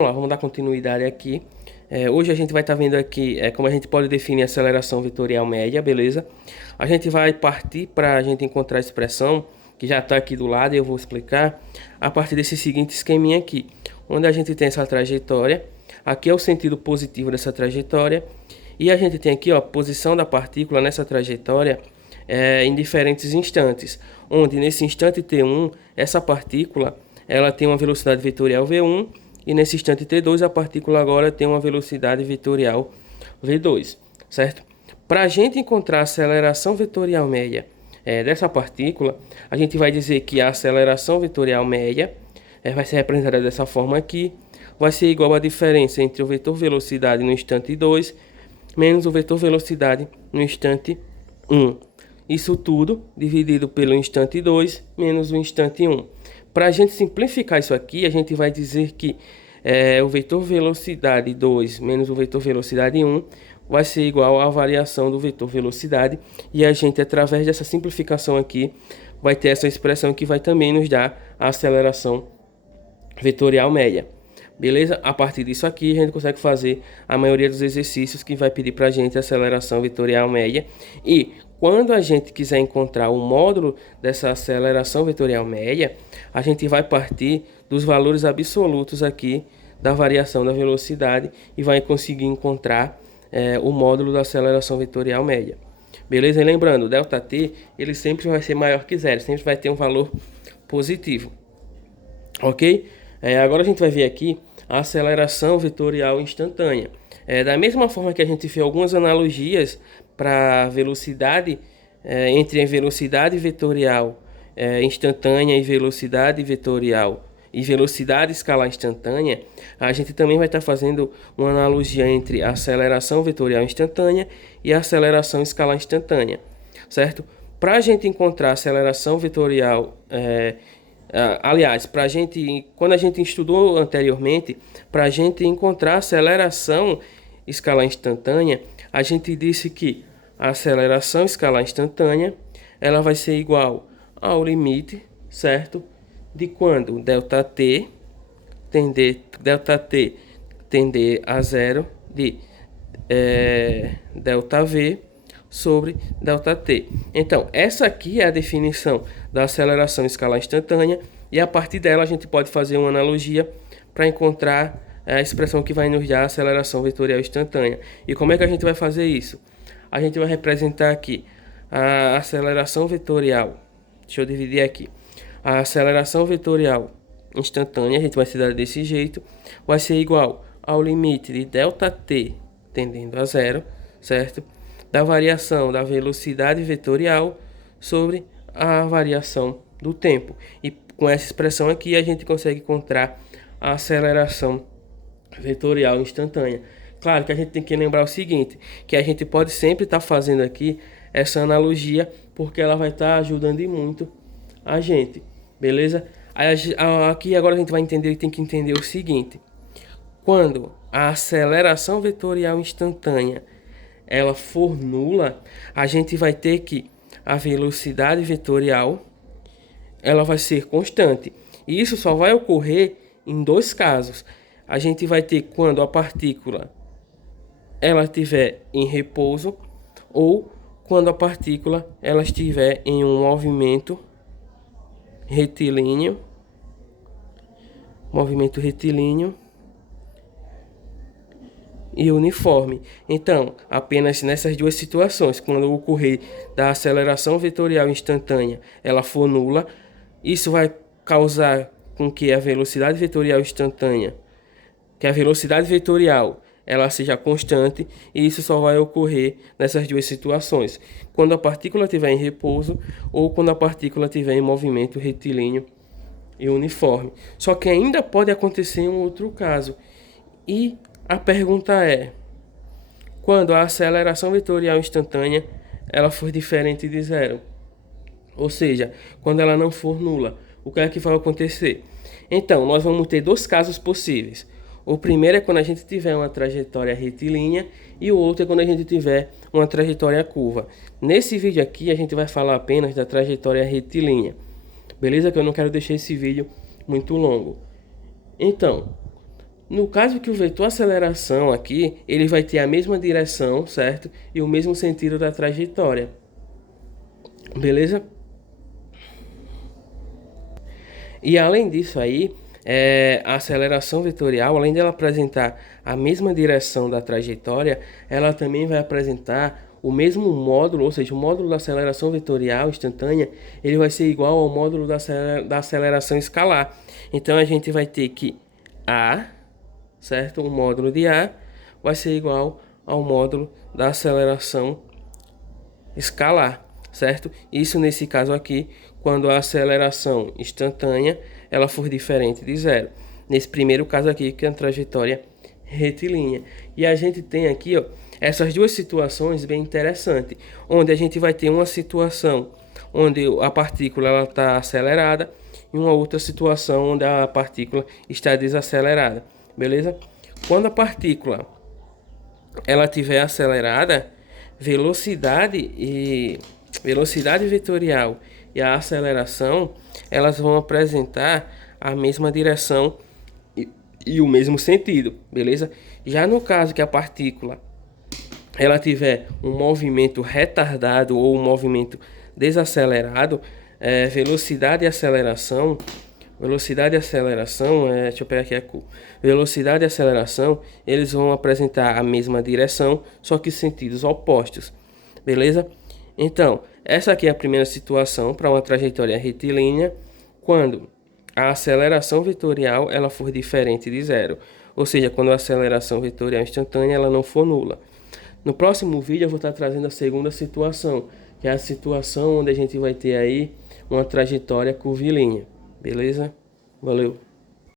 Vamos lá, vamos dar continuidade aqui. Hoje a gente vai estar vendo aqui como a gente pode definir a aceleração vetorial média, beleza? A gente vai partir para a gente encontrar a expressão que já está aqui do lado e eu vou explicar a partir desse seguinte esqueminha aqui, onde a gente tem essa trajetória, aqui é o sentido positivo dessa trajetória, e a gente tem aqui ó, a posição da partícula nessa trajetória em diferentes instantes, onde nesse instante T1, essa partícula ela tem uma velocidade vetorial V1, e nesse instante T2 a partícula agora tem uma velocidade vetorial V2, certo? Para a gente encontrar a aceleração vetorial média dessa partícula, a gente vai dizer que a aceleração vetorial média vai ser representada dessa forma aqui, vai ser igual à diferença entre o vetor velocidade no instante 2 menos o vetor velocidade no instante 1. Isso tudo dividido pelo instante 2 menos o instante 1. Para a gente simplificar isso aqui, a gente vai dizer que o vetor velocidade 2 menos o vetor velocidade 1 vai ser igual à variação do vetor velocidade. E a gente, através dessa simplificação aqui, vai ter essa expressão que vai também nos dar a aceleração vetorial média. Beleza? A partir disso aqui, a gente consegue fazer a maioria dos exercícios que vai pedir para a gente a aceleração vetorial média. E quando a gente quiser encontrar o módulo dessa aceleração vetorial média, a gente vai partir dos valores absolutos aqui da variação da velocidade e vai conseguir encontrar o módulo da aceleração vetorial média. Beleza? E lembrando, ΔT ele sempre vai ser maior que zero, sempre vai ter um valor positivo. Ok? Agora a gente vai ver aqui a aceleração vetorial instantânea. Da mesma forma que a gente fez algumas analogias para velocidade, entre a velocidade vetorial instantânea e velocidade vetorial e velocidade escalar instantânea, a gente também vai estar fazendo uma analogia entre a aceleração vetorial instantânea e a aceleração escalar instantânea, certo? Para a gente encontrar a aceleração vetorial aliás, quando a gente estudou anteriormente, para a gente encontrar a aceleração escalar instantânea, a gente disse que a aceleração escalar instantânea ela vai ser igual ao limite, certo? De quando ΔT tender a zero de ΔV sobre ΔT. Então, essa aqui é a definição da aceleração escalar instantânea e a partir dela a gente pode fazer uma analogia para encontrar a expressão que vai nos dar a aceleração vetorial instantânea. E como é que a gente vai fazer isso? A gente vai representar aqui a aceleração vetorial. Deixa eu dividir aqui. A aceleração vetorial instantânea, a gente vai se dar desse jeito, vai ser igual ao limite de ΔT tendendo a zero, certo? Da variação da velocidade vetorial sobre a variação do tempo. E com essa expressão aqui a gente consegue encontrar a aceleração vetorial instantânea. Claro que a gente tem que lembrar o seguinte, que a gente pode sempre estar fazendo aqui essa analogia, porque ela vai estar ajudando muito a gente, beleza? Aqui agora a gente vai entender, tem que entender o seguinte: quando a aceleração vetorial instantânea ela for nula, a gente vai ter que a velocidade vetorial ela vai ser constante. E isso só vai ocorrer em dois casos. A gente vai ter quando a partícula ela estiver em repouso ou quando a partícula ela estiver em um movimento retilíneo, e uniforme. Então, apenas nessas duas situações, quando ocorrer da aceleração vetorial instantânea ela for nula, isso vai causar com que a velocidade vetorial instantânea, que a velocidade vetorial ela seja constante, e isso só vai ocorrer nessas duas situações, quando a partícula estiver em repouso ou quando a partícula estiver em movimento retilíneo e uniforme. Só que ainda pode acontecer um outro caso, e a pergunta é: quando a aceleração vetorial instantânea ela for diferente de zero, ou seja, quando ela não for nula, o que é que vai acontecer? Então, nós vamos ter dois casos possíveis. O primeiro é quando a gente tiver uma trajetória retilínea e o outro é quando a gente tiver uma trajetória curva. Nesse vídeo aqui a gente vai falar apenas da trajetória retilínea. Beleza? Que eu não quero deixar esse vídeo muito longo. Então, No caso que o vetor aceleração aqui, ele vai ter a mesma direção, certo? E o mesmo sentido da trajetória. Beleza? E além disso aí, a aceleração vetorial, além dela apresentar a mesma direção da trajetória, ela também vai apresentar o mesmo módulo, ou seja, o módulo da aceleração vetorial instantânea, ele vai ser igual ao módulo da aceleração escalar. Então a gente vai ter que A, certo? O módulo de A vai ser igual ao módulo da aceleração escalar, certo? Isso nesse caso aqui, quando a aceleração instantânea ela for diferente de zero. Nesse primeiro caso aqui, que é a trajetória retilínea. E a gente tem aqui, ó, essas duas situações bem interessantes, onde a gente vai ter uma situação onde a partícula está acelerada e uma outra situação onde a partícula está desacelerada, beleza? Quando a partícula ela estiver acelerada, velocidade vetorial e a aceleração, elas vão apresentar a mesma direção e o mesmo sentido, beleza? Já no caso que a partícula ela tiver um movimento retardado ou um movimento desacelerado, velocidade e aceleração, deixa eu pegar aqui a cor. Velocidade e aceleração, eles vão apresentar a mesma direção, só que sentidos opostos, beleza? Então, essa aqui é a primeira situação para uma trajetória retilínea, quando a aceleração vetorial ela for diferente de zero, ou seja, quando a aceleração vetorial instantânea ela não for nula. No próximo vídeo eu vou estar trazendo a segunda situação, que é a situação onde a gente vai ter aí uma trajetória curvilínea, beleza? Valeu!